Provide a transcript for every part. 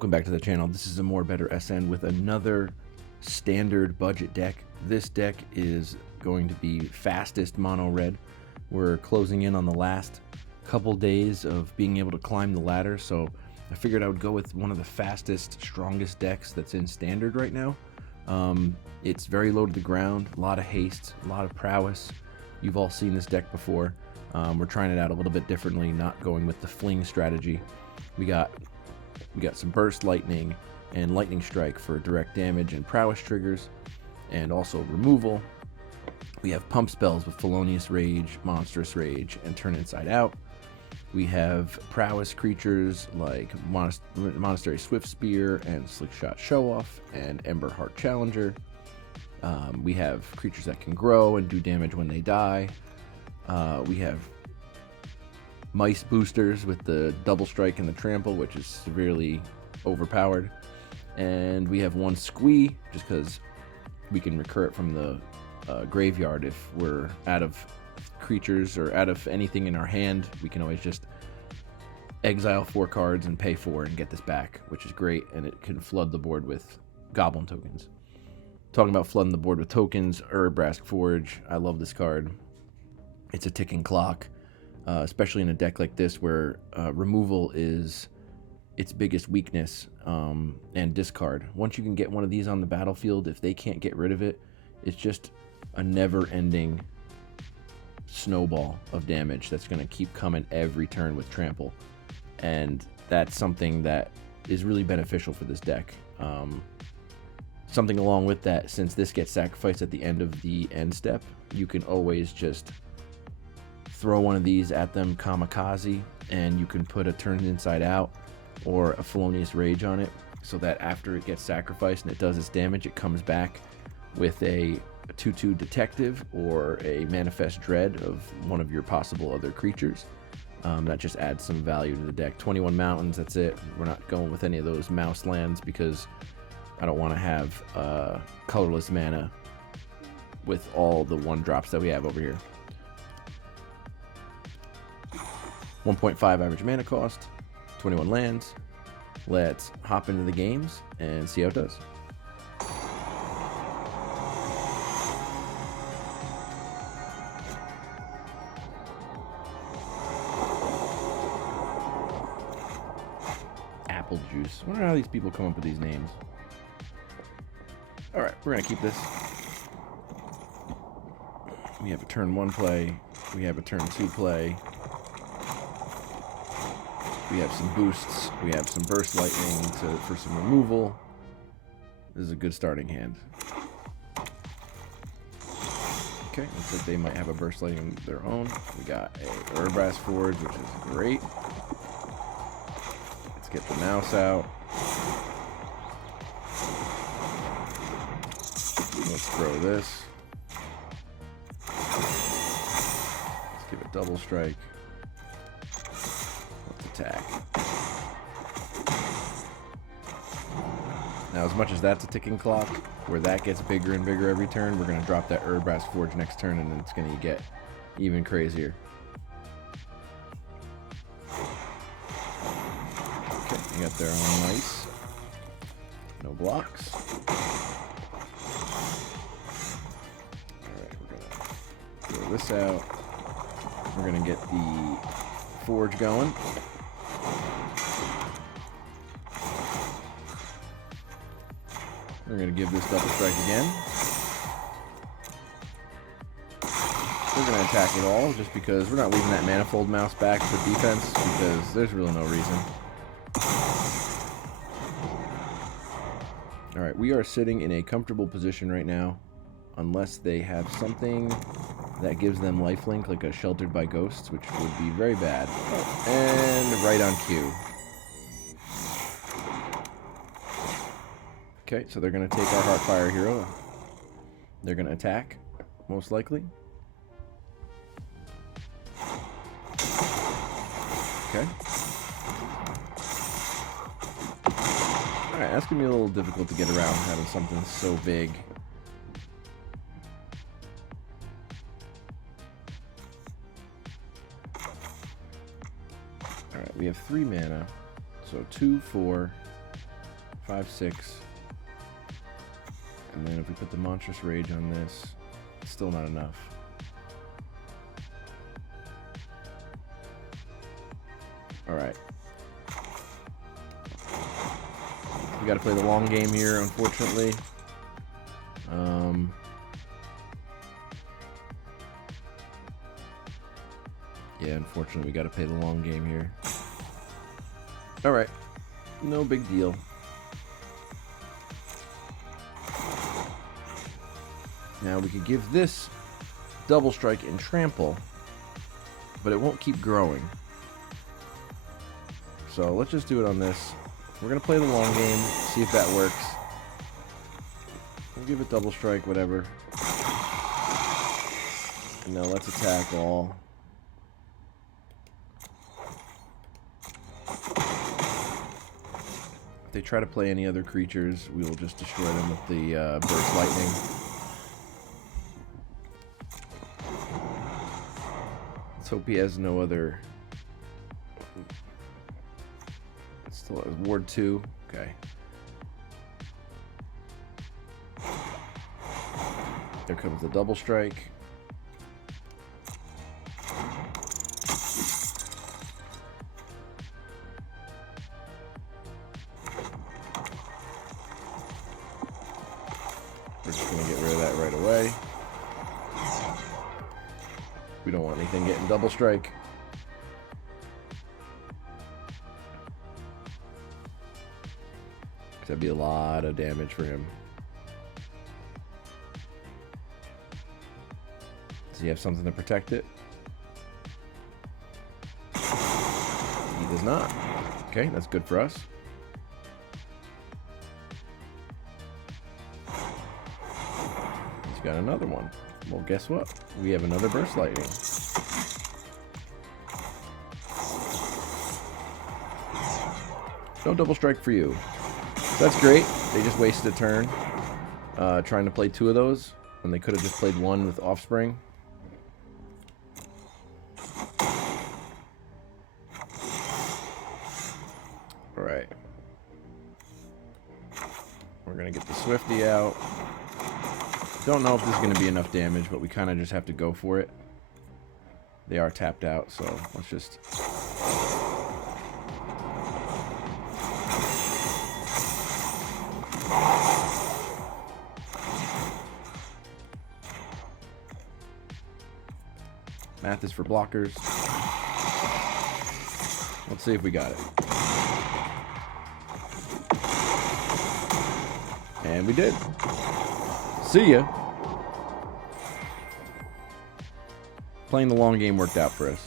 Welcome back to the channel. This is a More Better SN with another standard budget deck. This deck is going to be fastest mono red. We're closing in on the last couple days of being able to climb the ladder, so I figured I would go with one of the fastest, strongest decks that's in standard right now. It's very low to the ground, a lot of haste, a lot of prowess. You've all seen this deck before. We're trying it out a little bit differently, not going with the fling strategy. We got some burst lightning and lightning strike for direct damage and prowess triggers, and also removal. We have pump spells with felonious rage, monstrous rage, and turn inside out. We have prowess creatures like Monastery Swift Spear and Slick Shot Show Off and Ember Heart Challenger. We have creatures that can grow and do damage when they die. We have mice boosters with the double strike and the trample, which is severely overpowered. And we have one squee, just because we can recur it from the graveyard if we're out of creatures or out of anything in our hand. We can always just exile 4 cards and pay 4 and get this back, which is great, and it can flood the board with goblin tokens. Talking about flooding the board with tokens, Urabrask Forge. I love this card. It's a ticking clock, especially in a deck like this where removal is its biggest weakness, and discard. Once you can get one of these on the battlefield, if they can't get rid of it, it's just a never-ending snowball of damage that's going to keep coming every turn with trample, and that's something that is really beneficial for this deck. Something along with that, since this gets sacrificed at the end of the end step, you can always just throw one of these at them kamikaze, and you can put a turn inside out or a felonious rage on it, so that after it gets sacrificed and it does its damage, it comes back with a 2/2 detective or a manifest dread of one of your possible other creatures. That just adds some value to the deck. 21 mountains, that's it. We're not going with any of those mouse lands because I don't want to have colorless mana with all the 1-drops that we have over here. 1.5 average mana cost, 21 lands. Let's hop into the games and see how it does. Apple juice. I wonder how these people come up with these names. Alright, we're going to keep this. We have a turn 1 play. We have a turn 2 play. We have some boosts. We have some burst lightning for some removal. This is a good starting hand. Okay, looks like they might have a burst lightning of their own. We got a Urabrask Forge, which is great. Let's get the mouse out. Let's throw this. Let's give it double strike. Attack. Now, as much as that's a ticking clock, where that gets bigger and bigger every turn, we're going to drop that Urabrask Forge next turn, and then it's going to get even crazier. Okay, they got their own mice. No blocks. Alright, we're going to throw this out. We're going to get the Forge going. We're going to give this double strike again. We're going to attack it all just because we're not leaving that Manifold Mouse back for defense because there's really no reason. Alright, we are sitting in a comfortable position right now, unless they have something that gives them lifelink, like a Sheltered by Ghosts, which would be very bad. And right on cue. Okay, so they're going to take our Heartfire hero. They're going to attack, most likely. Okay. Alright, that's going to be a little difficult to get around, having something so big. Alright, we have 3 mana. So 2, 4, 5, 6. And then if we put the Monstrous Rage on this, it's still not enough. Alright. We gotta play the long game here, unfortunately. Yeah, unfortunately we gotta play the long game here. Alright. No big deal. Now we could give this Double Strike and Trample, but it won't keep growing. So let's just do it on this. We're going to play the long game, see if that works. We'll give it Double Strike, whatever. And now let's attack all. If they try to play any other creatures, we will just destroy them with the Burst Lightning. Let's hope he has no other... Still has Ward 2. Okay. There comes the Double Strike. We're just going to get rid of that right away. We don't want anything getting Double Strike. That'd be a lot of damage for him. Does he have something to protect it? He does not. Okay, that's good for us. He's got another one. Well, guess what? We have another Burst Lightning. No Double Strike for you. That's great. They just wasted a turn trying to play 2 of those, and they could have just played 1 with Offspring. Alright. We're going to get the Swifty out. Don't know if this is going to be enough damage, but we kind of just have to go for it. They are tapped out, so let's just... Math is for blockers. Let's see if we got it. And we did. See ya. Playing the long game worked out for us.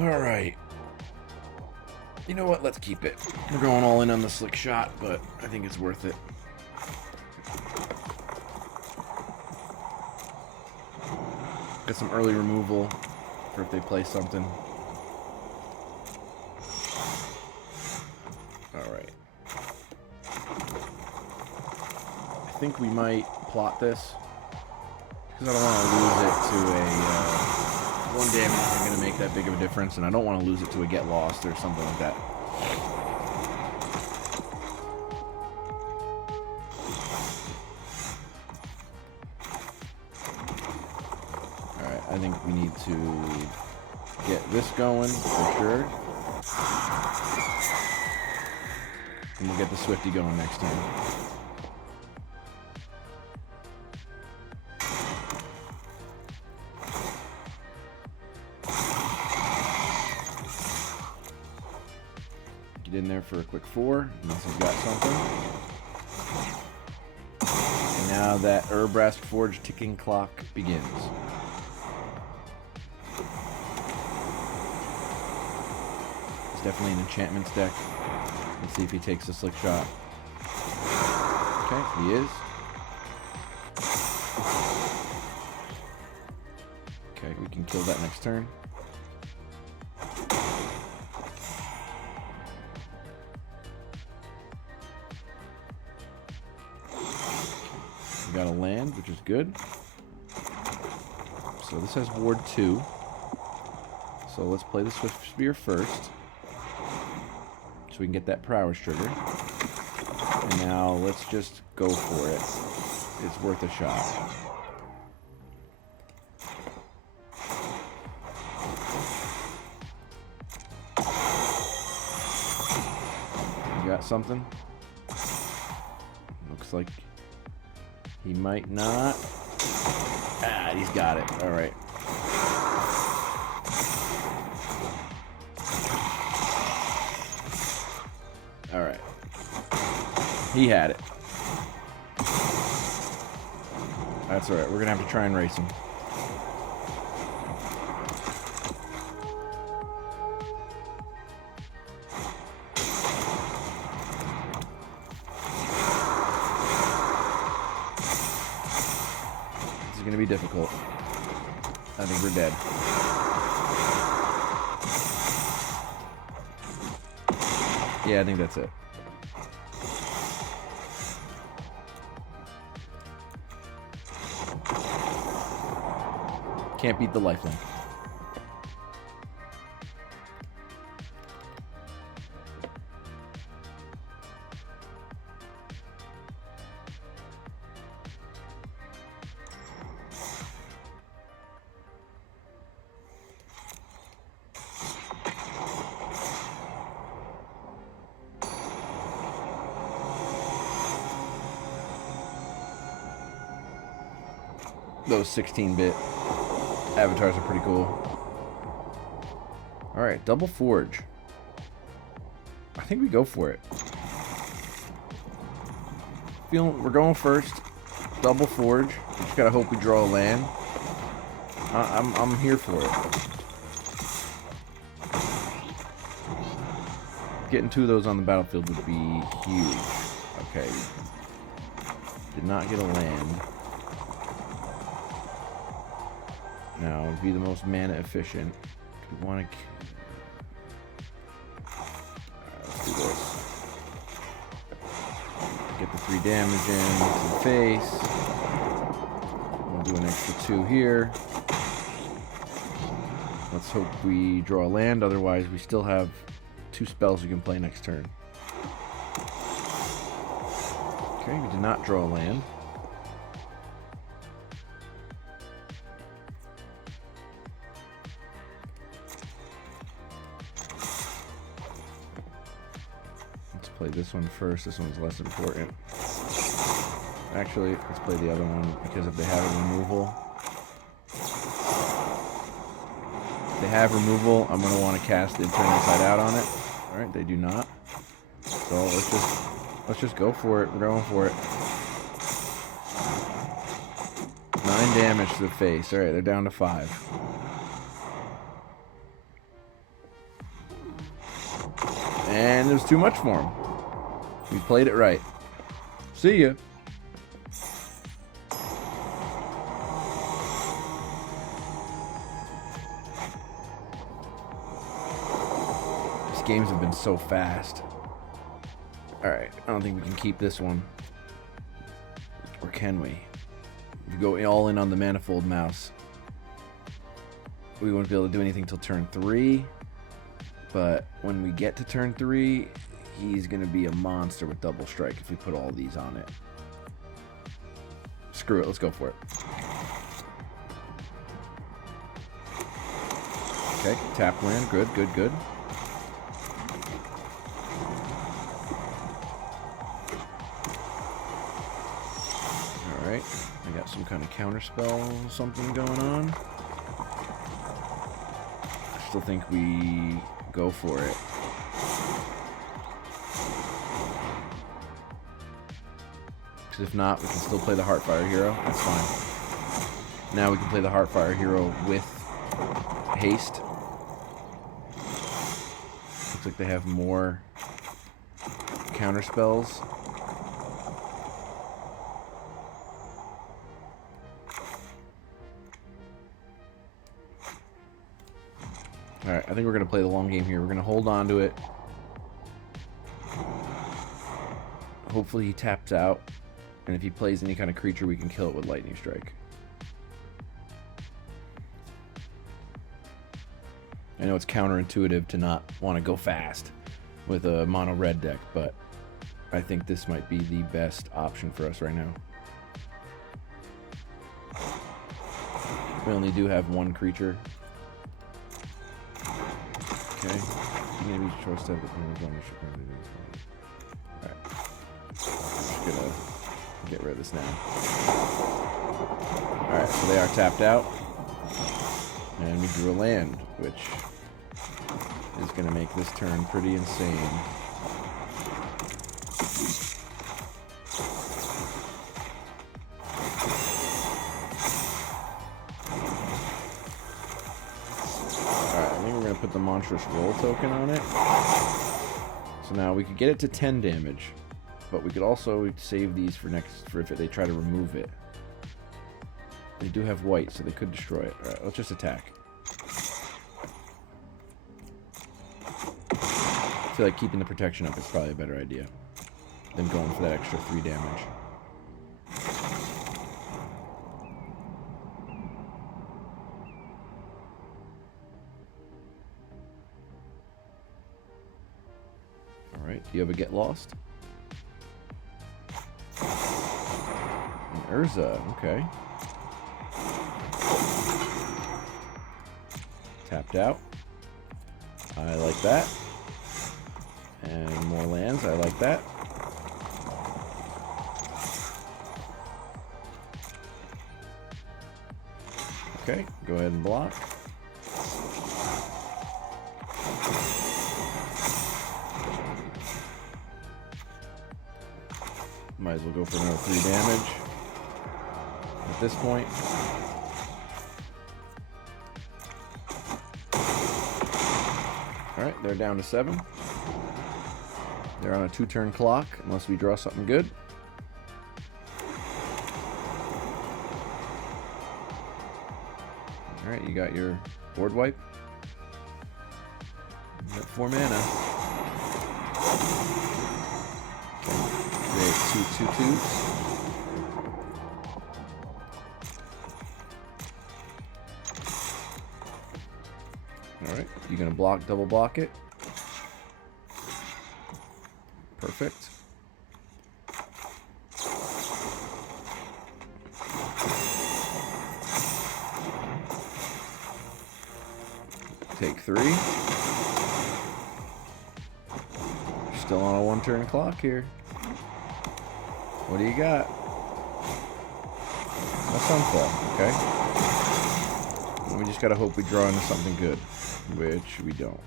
Alright. You know what? Let's keep it. We're going all in on the Slick Shot, but I think it's worth it. Get some early removal for if they play something. Alright. I think we might plot this, because I don't want to lose it to a... 1 damage isn't going to make that big of a difference, and I don't want to lose it to a Get Lost or something like that. Alright, I think we need to get this going for sure. And we'll get the Swifty going next time. Get in there for a quick 4, unless he's got something. And now that Urbrask Forge ticking clock begins. It's definitely an enchantments deck. Let's see if he takes a slick shot. Okay, he is. Okay, we can kill that next turn. We got a land, which is good. So this has ward 2. So let's play the Swift Spear first, so we can get that prowess trigger. And now let's just go for it. It's worth a shot. You got something? Looks like he might not. Ah, he's got it. All right. All right. He had it. That's all right. We're gonna have to try and race him. This is gonna be difficult. I think we're dead. Yeah, I think that's it. Can't beat the lifelink. Those 16-bit avatars are pretty cool. Alright, double forge. I think we go for it. We're going first. Double forge. Just gotta hope we draw a land. I'm here for it. Getting 2 of those on the battlefield would be huge. Okay. Did not get a land. Now, it would be the most mana efficient. Do we want to... let's do this. Get the 3 damage in to the face. We'll do an extra 2 here. Let's hope we draw a land, otherwise we still have 2 spells we can play next turn. Okay, we did not draw a land. Play this one first. This one's less important. Actually, let's play the other one because if they have a removal, I'm going to want to cast the Turn Inside Out on it. All right, they do not. So let's just go for it. We're going for it. 9 damage to the face. All right, they're down to 5. And there's too much for him. We played it right. See ya. These games have been so fast. Alright, I don't think we can keep this one. Or can we? If we go all in on the Manifold Mouse, we won't be able to do anything till turn 3. But when we get to turn 3, he's going to be a monster with double strike if we put all these on it. Screw it, let's go for it. Okay, tap land, good, good, good. Alright, I got some kind of counterspell, something going on. I still think we go for it. Because if not, we can still play the Heartfire Hero. That's fine. Now we can play the Heartfire Hero with haste. Looks like they have more counter spells. Alright, I think we're going to play the long game here. We're going to hold on to it. Hopefully he taps out. And if he plays any kind of creature, we can kill it with Lightning Strike. I know it's counterintuitive to not want to go fast with a mono red deck, but I think this might be the best option for us right now. We only do have one creature. Okay. Maybe choice to have the Alright. Just gonna get rid of this now. Alright, so they are tapped out. And we drew a land, which is going to make this turn pretty insane. Alright, I think we're going to put the Monstrous Roll token on it. So now we could get it to 10 damage, but we could also save these for if they try to remove it. They do have white, so they could destroy it. Alright, let's just attack. I feel like keeping the protection up is probably a better idea than going for that extra 3 damage. Alright, do you have a Get Lost? An Urza, okay. Tapped out. I like that. And more lands, I like that. Okay, go ahead and block. Might as well go for another 3 damage at this point. Alright, they're down to 7. They're on a 2-turn clock, unless we draw something good. Alright, you got your board wipe. You got 4 mana. Okay, create 2 2/2s. Alright, you're going to double block it. Perfect. Take 3. You're still on a 1-turn clock here. What do you got? A Sunfall, okay. We just gotta hope we draw into something good, which we don't.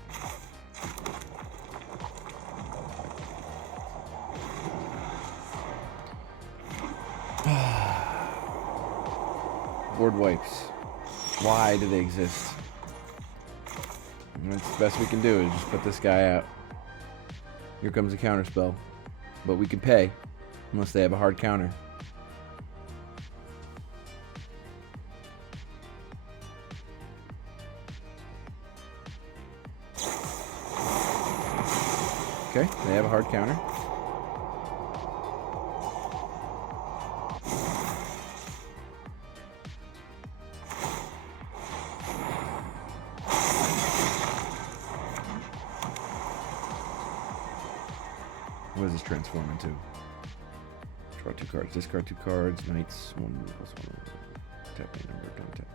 Board wipes. Why do they exist? That's the best we can do is just put this guy out. Here comes a counter spell. But we can pay. Unless they have a hard counter. Okay, they have a hard counter. What does this transform into? Draw 2 cards. Discard 2 cards. Knights 1+1. Tap any number. Don't tap.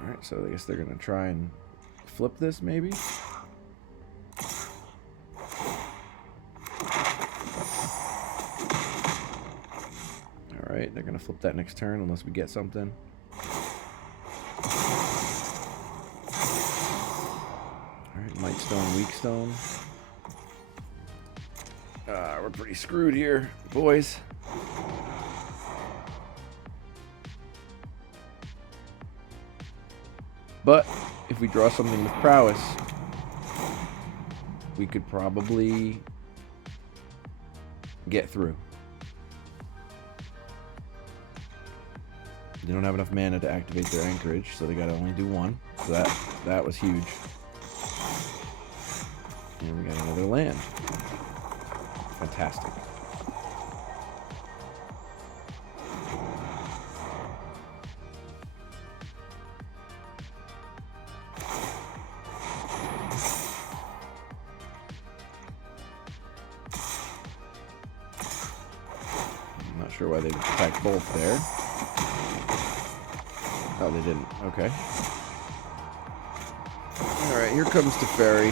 Alright, so I guess they're gonna try and flip this maybe? Alright, they're gonna flip that next turn unless we get something. Might Stone, Weak Stone. We're pretty screwed here, boys. But if we draw something with prowess, we could probably get through. They don't have enough mana to activate their anchorage, so they gotta only do one. So that was huge. And we got another land. Fantastic. I'm not sure why they attacked both there. Oh, they didn't. Okay. Alright, here comes Teferi.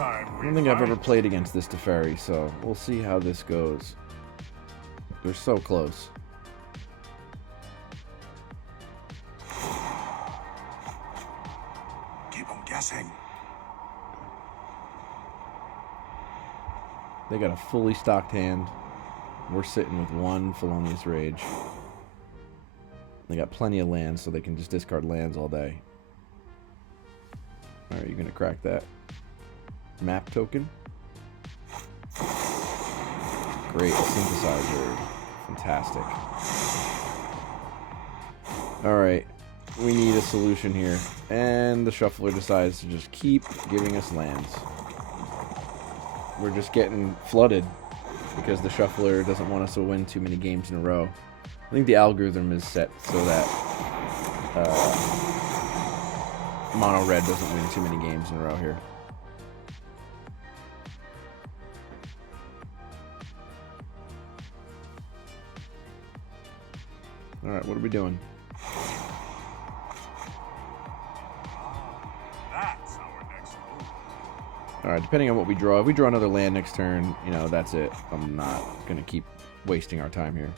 I don't think I've ever played against this Teferi, so we'll see how this goes. They're so close. Keep on guessing. They got a fully stocked hand. We're sitting with one Felonious Rage. They got plenty of lands, so they can just discard lands all day. Alright, you gonna crack that map token? Great synthesizer. Fantastic. Alright, we need a solution here. And the shuffler decides to just keep giving us lands. We're just getting flooded because the shuffler doesn't want us to win too many games in a row. I think the algorithm is set so that Mono Red doesn't win too many games in a row here. Alright, what are we doing? That's our next move. Alright, depending on what we draw. If we draw another land next turn, you know, that's it. I'm not going to keep wasting our time here.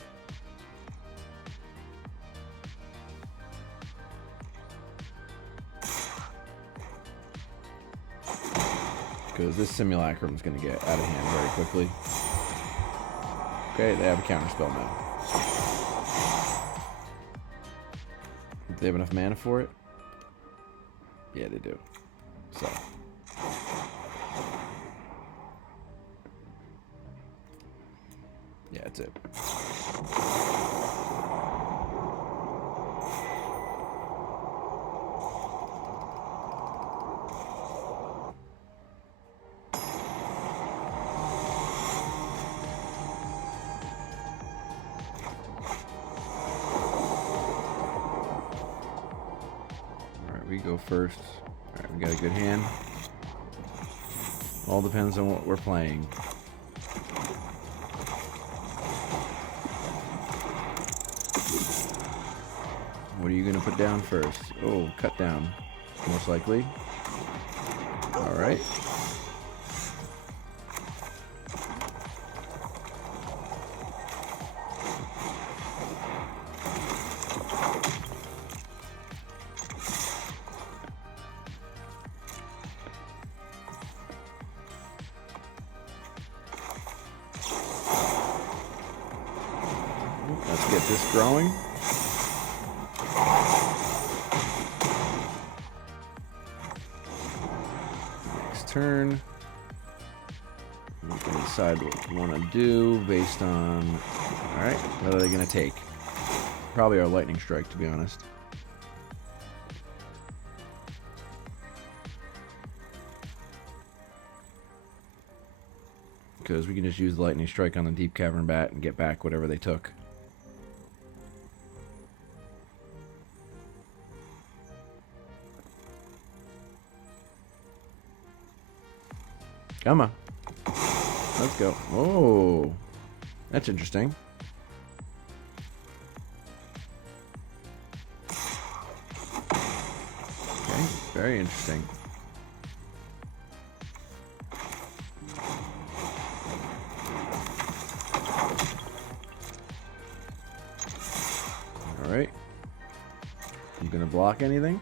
Because this Simulacrum is going to get out of hand very quickly. Okay, they have a counterspell now. Do they have enough mana for it? Yeah, they do. So. Yeah, that's it. We go first. Alright, we got a good hand. All depends on what we're playing. What are you going to put down first? Oh, cut down. Most likely. Alright. Let's get this growing. Next turn. We can decide what we want to do based on... Alright, what are they going to take? Probably our Lightning Strike, to be honest. Because we can just use the Lightning Strike on the Deep Cavern Bat and get back whatever they took. Come on. Let's go. Oh, that's interesting. Okay, very interesting. All right. You gonna block anything?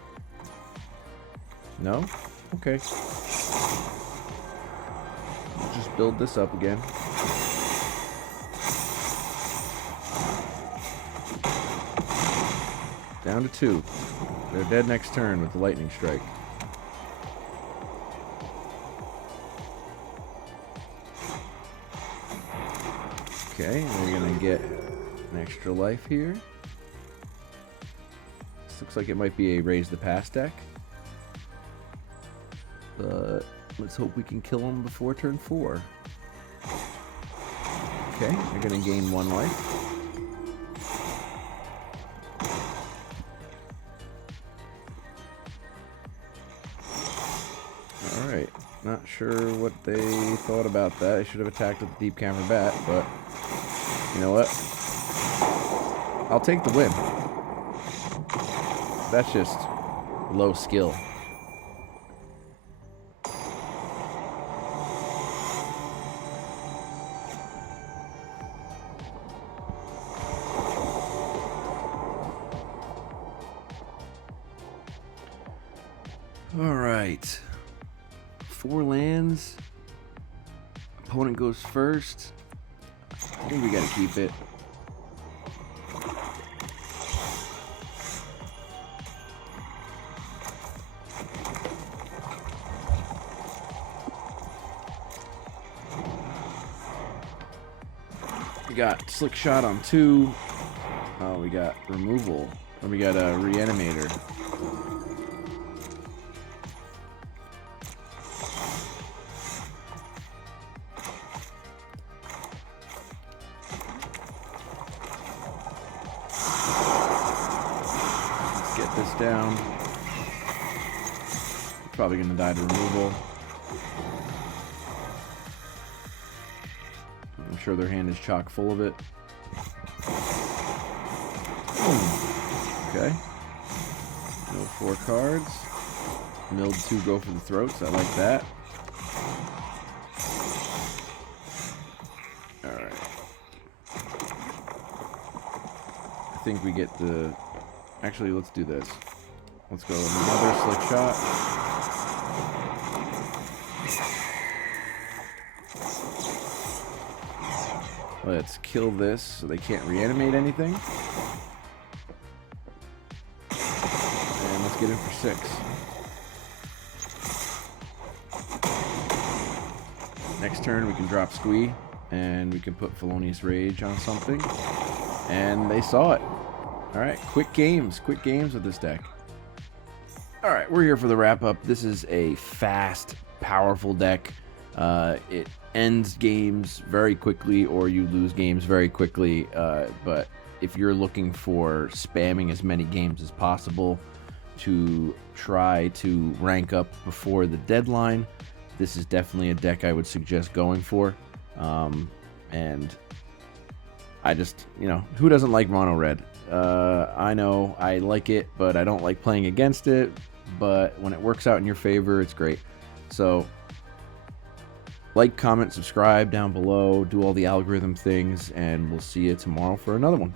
No? Okay. Just build this up again. Down to 2. They're dead next turn with the lightning strike. Okay, they're gonna get an extra life here. This looks like it might be a raise the pass deck. But let's hope we can kill them before turn 4. Okay, they're gonna gain 1 life. Alright, not sure what they thought about that. They should have attacked with the deep camera bat, but you know what? I'll take the win. That's just low skill. Alright. 4 lands. Opponent goes first. I think we gotta keep it. We got Slick Shot on 2. Oh, we got Removal. And we got a Reanimator. Get this down. Probably gonna die to removal. I'm sure their hand is chock full of it. Okay. Mill 4 cards. Milled 2 go for the throats. I like that. Alright. I think we get the... Actually, let's do this. Let's go with another Slick Shot. Let's kill this so they can't reanimate anything. And let's get in for 6. Next turn we can drop Squee and we can put Felonious Rage on something. And they saw it. Alright, quick games with this deck. Alright, we're here for the wrap-up. This is a fast, powerful deck. It ends games very quickly, or you lose games very quickly. But if you're looking for spamming as many games as possible to try to rank up before the deadline, this is definitely a deck I would suggest going for. And I just, who doesn't like Mono Red? I know I like it, but I don't like playing against it. But when it works out in your favor, it's great. So, like, comment, subscribe down below, do all the algorithm things, and we'll see you tomorrow for another one.